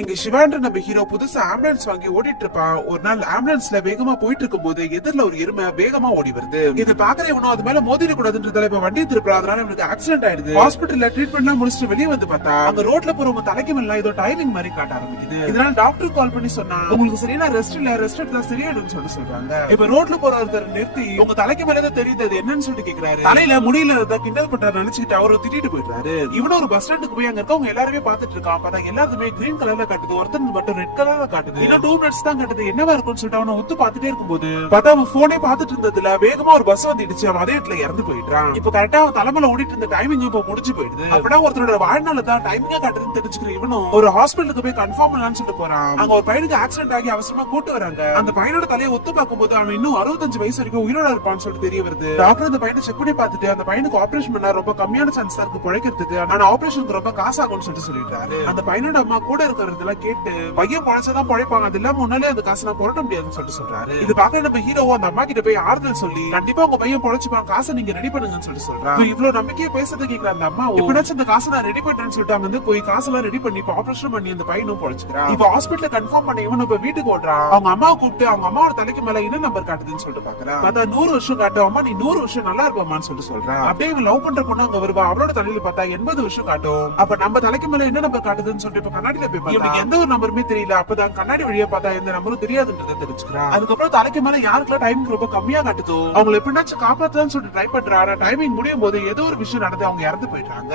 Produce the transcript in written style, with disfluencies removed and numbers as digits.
இங்க சிவான்ற நம்ம ஹீரோ புதுசா ஆம்புலன்ஸ் வாங்கி ஓடிட்டு இருப்பான். ஒரு நாள் ஆம்புலன்ஸ்ல வேகமா போயிட்டு இருக்கும் போது எதிரில ஒரு எருமை வேகமா ஓடி வருது. இதை பாக்குற இவனும் அது மேல மோதிர கூடாதுன்றதால இப்ப வண்டி திருப்பலாம். அதனால இவனுக்கு ஆக்சிடென்ட் ஆயிடுது. ஹாஸ்பிட்டல்ல ட்ரீட்மெண்ட் எல்லாம் முடிச்சுட்டு வெளியே வந்து பார்த்தா அங்க ரோட்ல போறவங்க தலைக்கு மேல ஏதோ டைமிங் மாதிரி காட்ட ஆரம்பிக்குது. இதனால டாக்டர் கால் பண்ணி சொன்னா உங்களுக்கு சரியான ரெஸ்ட் இல்ல, ரெஸ்ட் எடுத்தா சரியாயிடும் சொல்றாங்க. இப்ப ரோட்ல போற ஒருத்தர் நிறுத்தி உங்க தலைக்கு மேல தெரியுது அது என்னன்னு சொல்லிட்டு கேக்குறாரு. தலையில முடியல கிண்டல் பண்றாரு நினைச்சுக்கிட்டு அவரை திட்டிட்டு போயிடுறாரு. இவனும் ஒரு பஸ் ஸ்டாண்டுக்கு போய் அங்க இருக்கவங்க எல்லாருமே பாத்துட்டு இருக்கான். பார்த்தா எல்லாருமே கிரீன் கலர்ல காட்டுது, ஒருத்தன் மட்டும் ரெட் கலர்ல காட்டுது. இன்னும் 2 மினிட்ஸ் தான் காட்டுது. என்னவா இருக்கும்னு சொல்லிட்டு அவனை ஒத்து பாத்துட்டே இருக்கும்போது பார்த்தா அவன் போனே பாத்துட்டு இருந்ததுல வேகமா ஒரு பஸ் வந்துடுச்சு. அவன் அதே இடத்துல இறந்து போயிட்டான். இப்ப கரெக்டா அவன் தலைமையில ஓடிட்டு இருந்த டைமிங் இப்ப முடிஞ்சு போயிடுது. அப்படின்னா ஒருத்தரோட வாழ்நாள தான் டைமிங்கா காட்டுதுன்னு தெரிஞ்சுக்கிற இவனும் ஒரு ஹாஸ்பிட்டலுக்கு போய் கன்ஃபார்ம் பண்ணலாம்னு சொல்லிட்டு போறான். அங்க ஒரு பையனுக்கு ஆக்சிடென்ட் ஆகி அவசரமா கூட்டு வராங்க. அந்த பையனோட தலையை ஒத்து பார்க்கும்போது அவன் இன்னும் 65 வயசு வரைக்கும் உயிரோட இருப்பான்னு சொல்லிட்டு தெரிய வருது. டாக்டர் அந்த பையனை செக் பண்ணி பார்த்துட்டு அந்த பையனுக்கு ஆபரேஷன் பண்ணா ரொம்ப கம்மியான சான்ஸ் தான் இருக்கு பிழைக்கிறதுக்கு. ஆனா ஆபரேஷனுக்கு ரொம்ப காசு ஆகும்னு சொல்லிட்டாரு. அந்த பையனோட அம்மா கூட இருக்கிறதெல்லாம் கேட்டு பையன் பழச்சதான் பழைப்பாங்க, அது இல்லாம முன்னாலே அந்த காசு நான் புரட்ட முடியாதுன்னு சொல்றாரு. இது பாக்க நம்ம ஹீரோ அந்த அம்மா கிட்ட போய் ஆறுதல் சொல்லி கண்டிப்பா உங்க பையன் பொழைச்சுப்பான், காசை நீங்க ரெடி பண்ணுங்கன்னு சொல்றாங்க. இவ்வளவு நம்பிக்கையை பேசுறது கேட்கிற அந்த அம்மா எப்படியாச்சும் அந்த காசை நான் ரெடி பண்றேன்னு சொல்லிட்டு அங்க வந்து போய் காசெல்லாம் ரெடி பண்ணி ஆபரேஷன் பண்ணி அந்த பையனும் பொழைச்சுக்கிறான். இப்ப ஹாஸ்பிட்டல் கன்ஃபார்ம் பண்ணி இவன் இப்ப வீட்டுக்கு ஓடுறான். அவங்க அம்மாவை கூப்பிட்டு அவங்க அம்மாவோட தலைக்கு மேல என்ன நம்பர் காட்டுதுன்னு சொல்லிட்டு பாக்குறான். பார்த்தா 100 வருஷம் காட்டும். அம்மா நீ 100 வருஷம் நல்லா இருப்பாமான்னு சொல்றான். அப்படியே இவன் லவ் பண்ற பொண்ணு அங்க வருவா. அவளோட தலையில பார்த்தா 80 வருஷம் காட்டும். அப்ப நம்ம தலைக்கு மேல என்ன நம்பர் காட்டுதுன்னு சொல்லிட்டு இப்ப கண்ணாடியில போய் பார்த்தா எந்த ஒரு நம்பருமே தெரியல. அப்பதான் கண்ணாடி வழியா பார்த்தா எந்த நம்பரும் தெரியாதுன்றதை தெரிஞ்சுக்கிறான். அதுக்கப்புறம் தலைக்கு மேல யாருக்கெல்லாம் டைமிங் ரொம்ப கம்மியா காட்டுதோ அவங்களை எப்படின்னாச்சும் காப்பாத்தலாம்னு சொல்லிட்டு ட்ரை பண்றான். டைமிங் முடியும் போது ஏதோ ஒரு விஷயம் நடந்து அவங்க இறந்து போயிட்டாங்க.